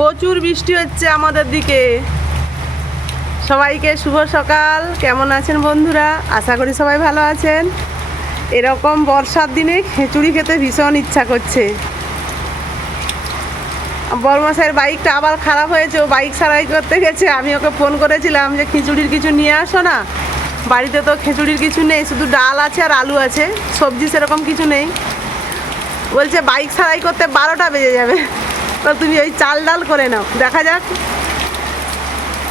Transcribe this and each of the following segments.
প্রচুর বৃষ্টি হচ্ছে আমাদের দিকে। সবাইকে শুভ সকাল। কেমন আছেন বন্ধুরা? আশা করি সবাই ভালো আছেন। এরকম বর্ষার দিনে খিচুড়ি খেতে ভীষণ ইচ্ছা করছে। বড়মশাইয়ের বাইকটা আবার খারাপ হয়েছে, ও বাইক সারাই করতে গেছে। আমি ওকে ফোন করেছিলাম যে খিচুড়ির কিছু নিয়ে আসো না। বাড়িতে তো খিচুড়ির কিছু নেই, শুধু ডাল আছে আর আলু আছে, সবজি সেরকম কিছু নেই। বলছে বাইক সারাই করতে 12টা বেজে যাবে, তো তুমি ওই চাল ডাল করে নাও। দেখা যাক,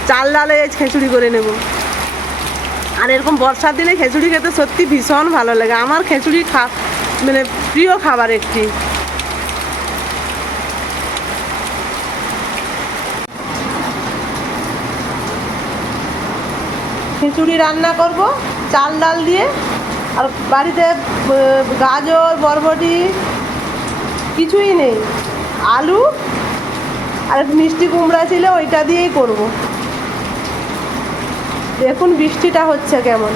চাল ডালে খিচুড়ি করে নেব। আর এরকম বর্ষার দিনে খিচুড়ি খেতে সত্যি ভীষণ ভালো লাগে। আমার খিচুড়ি মানে প্রিয় খাবার একটি। খিচুড়ি রান্না করব চাল ডাল দিয়ে। আর বাড়িতে গাজর বরবটি কিছুই নেই, আলু আর একটু মিষ্টি কুমড়া ছিল, ওইটা দিয়েই করব। দেখুন বৃষ্টিটা হচ্ছে কেমন।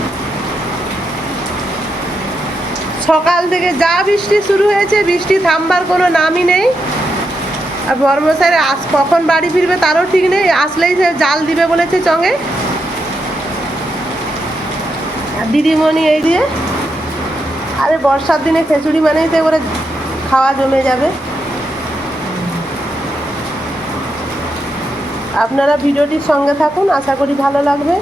সকাল থেকে যা বৃষ্টি শুরু হয়েছে, বৃষ্টি থামবার কোনো নামই নেই। আর বড়মশাই কখন বাড়ি ফিরবে তারও ঠিক নেই। আসলেই সে জাল দিবে বলেছে চঙে। আর দিদিমণি এই দিয়ে, আরে বর্ষার দিনে খিচুড়ি মানেই তো এবারে খাওয়া জমে যাবে। আপনারা ভিডিওটির সঙ্গে থাকুন, আশা করি ভালো লাগবে।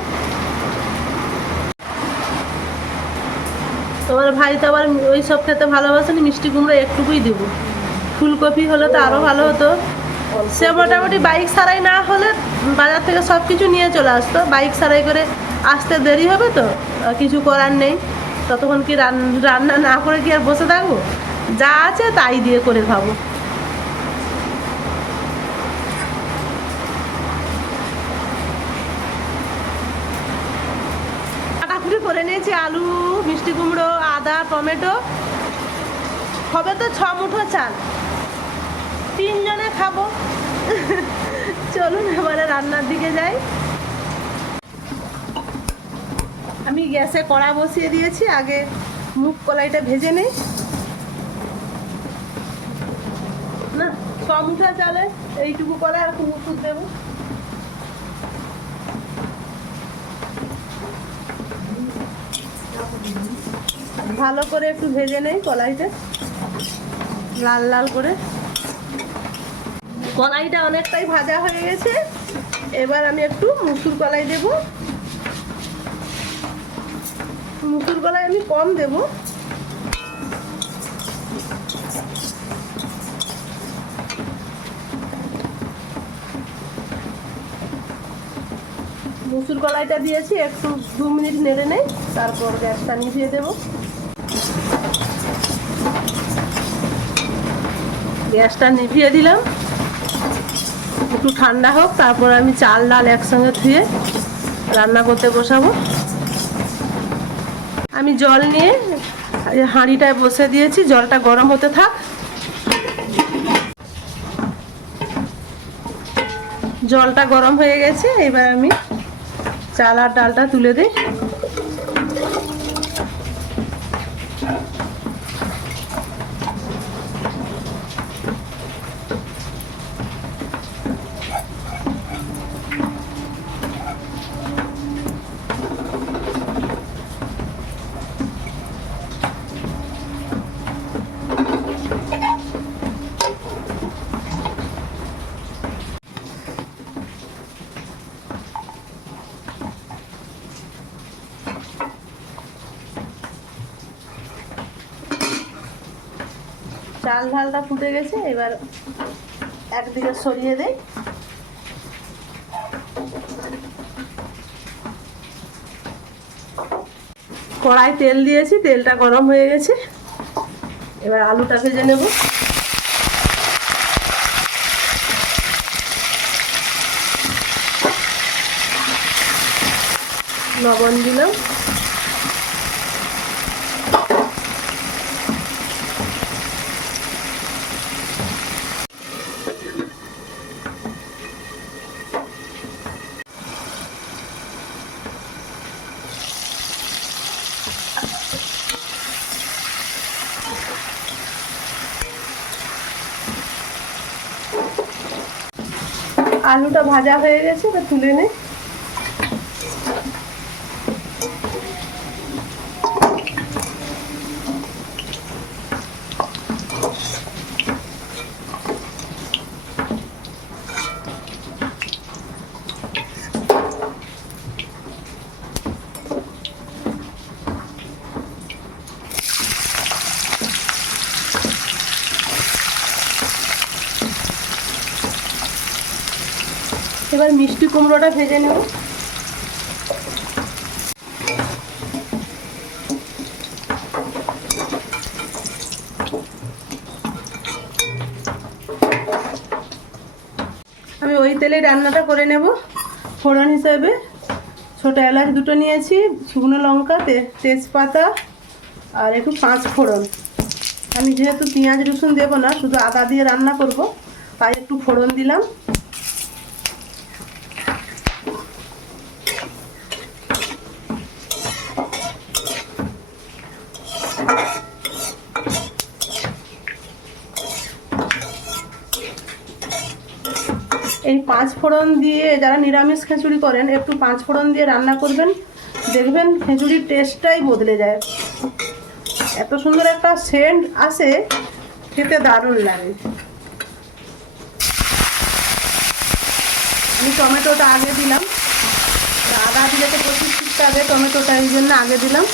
তোমার ভাই তো আবার ওই সব খেতে ভালোবাসেনি, মিষ্টি কুমড়ো একটুকুই দেবো। ফুলকপি হলে তো আরও ভালো হতো। সে মোটামুটি বাইক সারাই না হলে বাজার থেকে সব কিছু নিয়ে চলে আসতো। বাইক সারাই করে আসতে দেরি হবে, তো কিছু করার নেই। ততক্ষণ কি রান্না না করে কি আর বসে থাকবো? যা আছে তাই দিয়ে করে খাবো। কাটাকুটি করে নিয়েছি আলু, মিষ্টি কুমড়ো, আদা, টমেটো। হবে তো 6 মুঠো চাল, 3 জনে খাবো। চলুন এবারে রান্নার দিকে যাই। আমি গ্যাসে কড়া বসিয়ে দিয়েছি, আগে মুগ কলাইটা ভেজে নেই। না, 6 মুঠা চালে এইটুকু কলা আর কুমুর দেবো। ভালো করে একটু ভেজে নেই কলাইটা, লাল লাল করে। কলাইটা অনেকটাই ভাজা হয়ে গেছে। এবার আমি একটু মুসুর কলাই দেব। মুসুর কলাই আমি কম দেব। মুসুর কলাইটা দিয়েছি, একটু 2 মিনিট নেড়ে নেই, তারপর গ্যাসটা নিভিয়ে দেব। গ্যাসটা নিভিয়ে দিলাম, একটু ঠান্ডা হোক, তারপর আমি চাল ডাল একসঙ্গে ধুয়ে রান্না করতে বসাবো। আমি জল নিয়ে হাঁড়িটায় বসে দিয়েছি, জলটা গরম হতে থাক। জলটা গরম হয়ে গেছে, এবার আমি চাল আর ডালটা তুলে দিই। চাল ঢালটা ফুটে গেছে, এবার একদিকে সরিয়ে দেই। কড়াই তেল দিয়েছি, তেলটা গরম হয়ে গেছে। এবার আলুটা ভেজে নেব। লবণ দিলাম, আলুটা ভাজা হয়ে গেছে, এবার তুলে নে। এবার মিষ্টি কুমড়োটা ভেজে নেব। আমি ওই তেলে রান্নাটা করে নেব। ফোড়ন হিসাবে ছোট এলাচ দুটো নিয়েছি, শুকনো লঙ্কা, তেজপাতা আর একটু 5 ফোড়ন। আমি যেহেতু পেঁয়াজ রসুন দেবো না, শুধু আদা দিয়ে রান্না করব, তাই একটু ফোড়ন দিলাম। এই 5 ফোড়ন দিয়ে যারা নিরামিষ খিচুড়ি করেন, একটু 5 ফোড়ন দিয়ে রান্না করবেন, দেখবেন খিচুড়ির টেস্টটাই বদলে যায়। এত সুন্দর একটা সেন্ট আসে, খেতে দারুণ লাগে। আমি টমেটোটা আগে দিলাম, আদা দিলে তো প্রচুর শিখতে হবে, টমেটোটা এই জন্য আগে দিলাম।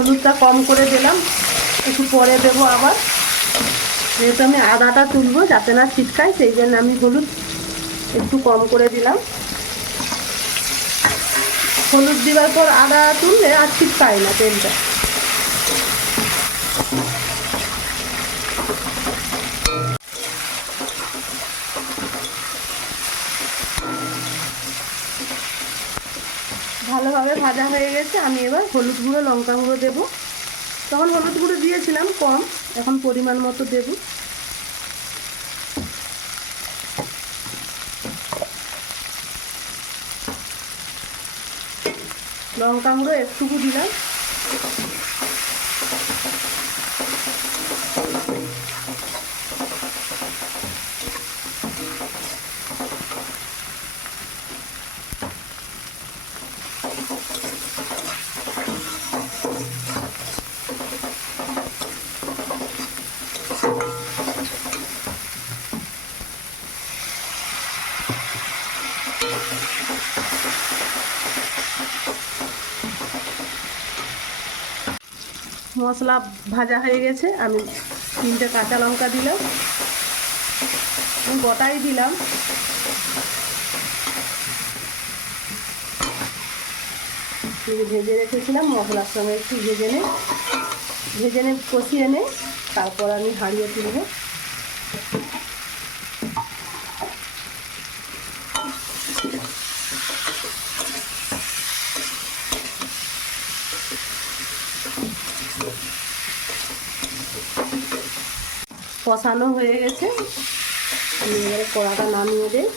হলুদটা কম করে দিলাম, একটু পরে দেবো আবার, যেহেতু আমি আদাটা তুলবো যাতে না ছিটকায়, সেই জন্য আমি হলুদ একটু কম করে দিলাম। হলুদ দেওয়ার পর আদা তুললে আর ছিটকায় না তেলটা। ভালোভাবে ভাজা হয়ে গেছে, আমি এবার হলুদ গুঁড়ো লঙ্কা গুঁড়ো দেবো। তখন হলুদ গুঁড়ো দিয়েছিলাম কম, এখন পরিমাণ মতো দেবো। লঙ্কা গুঁড়ো একটুকু দিলাম। মশলা ভাজা হয়ে গেছে, আমি 3টে কাঁচা লঙ্কা দিলাম, গোটাই দিলাম। ভেজে রেখেছিলাম, মশলার সঙ্গে একটু ভেজে নে কষিয়ে নে, তারপর আমি হাঁড়িয়ে তুলব। কষানো হয়ে গেছে, আমি এবারে কড়াটা নামিয়ে দিই।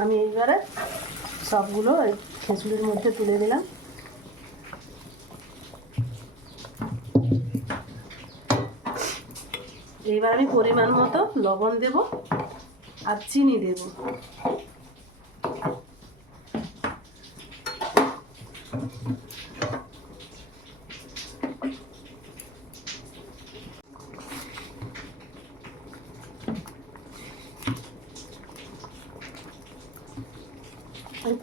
আমি এইবারে সবগুলো এই খিচুড়ির মধ্যে তুলে দিলাম। এইবার আমি পরিমাণ মতো লবণ দেব আর চিনি দেব।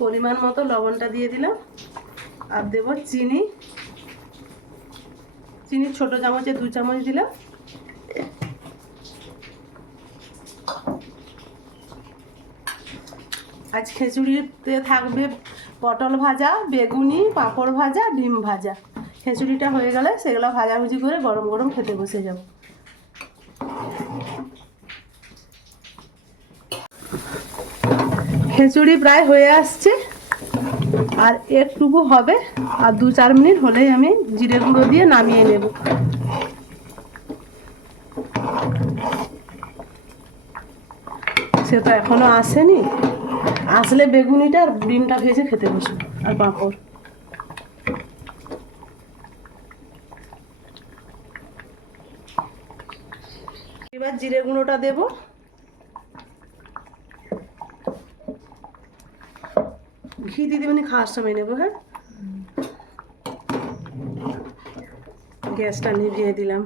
পরিমাণ মতো লবণটা দিয়ে দিলাম, আর দেব চিনি। চিনি ছোট চামচে 2 চামচ দিলাম। আজ খিচুড়িতে থাকবে পটল ভাজা, বেগুনি, পাঁপড় ভাজা, ডিম ভাজা। খিচুড়িটা হয়ে গেলে সেগুলো ভাজাভুজি করে গরম গরম খেতে বসে যাব। খিচুড়ি প্রায় হয়ে আসছে, আর একটুকু হবে, আর 2-4 মিনিট হলেই আমি জিরে গুঁড়ো দিয়ে নামিয়ে নেব। সে তো এখনো আসেনি, আসলে বেগুনিটা আর ডিমটা ভেজে খেতে বসবো আর পাঁপড়। এবার জিরে গুঁড়োটা দেব। ঘি দিদিমণি খাওয়ার সময় নেবো। হ্যাঁ, গ্যাসটা নিভিয়ে দিলাম।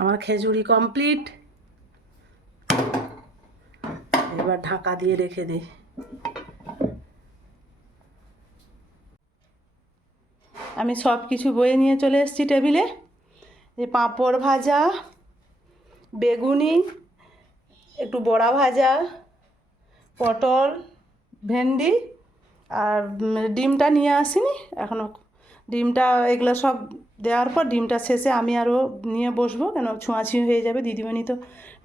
আমার খেজুরি কমপ্লিট। এবার ঢাকা দিয়ে রেখে দিই। আমি সব কিছু বয়ে নিয়ে চলে এসেছি টেবিলে। যে পাঁপড় ভাজা, বেগুনি, একটু বড়া ভাজা, পটল, ভেন্ডি, আর ডিমটা নিয়ে আসিনি এখনও। ডিমটা এগুলো সব দেওয়ার পর ডিমটা শেষে আমি আরও নিয়ে বসবো, কেন ছোঁয়াছুঁয়ি হয়ে যাবে। দিদিমণি তো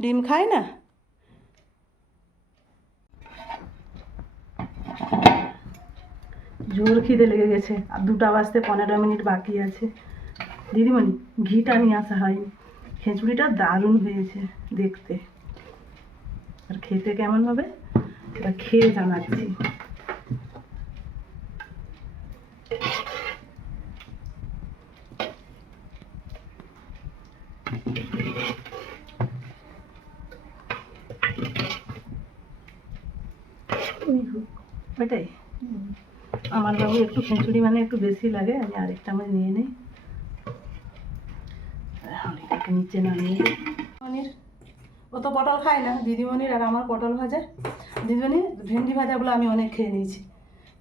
ডিম খায় না। জোর খিদে লেগে গেছে, আর 2টা বাজতে 15 মিনিট বাকি আছে। দিদিমণি ঘিটা নিয়ে আসা হয়নি। খিচুড়িটা দারুণ হয়েছে দেখতে, আর খেতে কেমন হবে এটা খেয়ে জানাচ্ছি। ওইটাই আমার বাবু একটু খিচুড়ি মানে একটু বেশি লাগে, আমি আরেক চামচ নিয়ে নিই। এটাকে নিচে নামিয়ে দিদিমণির, ও তো পটল খায় না। দিদিমণির আর আমার পটল ভাজা। দিদিমণি ভেন্ডি ভাজাগুলো আমি অনেক খেয়ে নিয়েছি,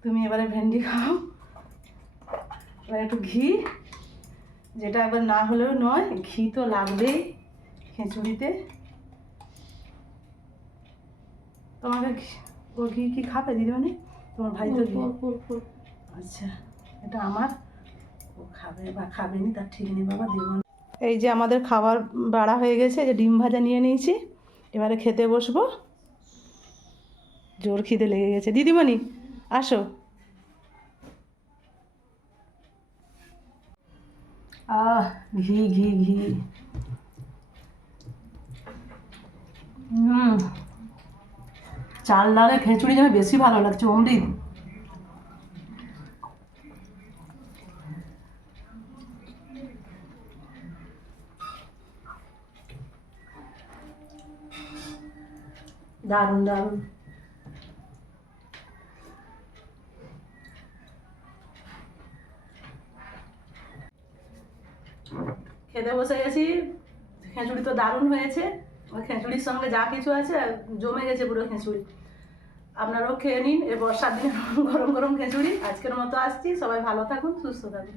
তুমি এবারে ভেন্ডি খাও। এবার একটু ঘি, যেটা একবার না হলেও নয়, ঘি তো লাগবেই খিচুড়িতে। তোমাকে ও ঘি কি খাবে দিদিমণি? তোমার ভাই তো ঘি। আচ্ছা, এটা আমার, ও খাবে বা খাবে নি তার ঠিক নেই বাবা, দেব। এই যে আমাদের খাবার বাড়া হয়ে গেছে, যে ডিম ভাজা নিয়ে নিয়েছি। এবারে খেতে বসবো। জোর খিদে লেগে গেছে। দিদিমণি আসো। আহ, ঘি ঘি ঘি। চাল ডালের খিচুড়ি যেন বেশি ভালো লাগছে, অমৃত। দারুণ দারুণ। খেতে বসে গেছি। খিচুড়ি তো দারুণ হয়েছে। ওই খিচুড়ির সঙ্গে যা কিছু আছে জমে গেছে পুরো খিচুড়ি। আপনারাও খেয়ে নিন, এই বর্ষার দিনে গরম গরম খিচুড়ি। আজকের মতো আসছি, সবাই ভালো থাকুন, সুস্থ থাকুন।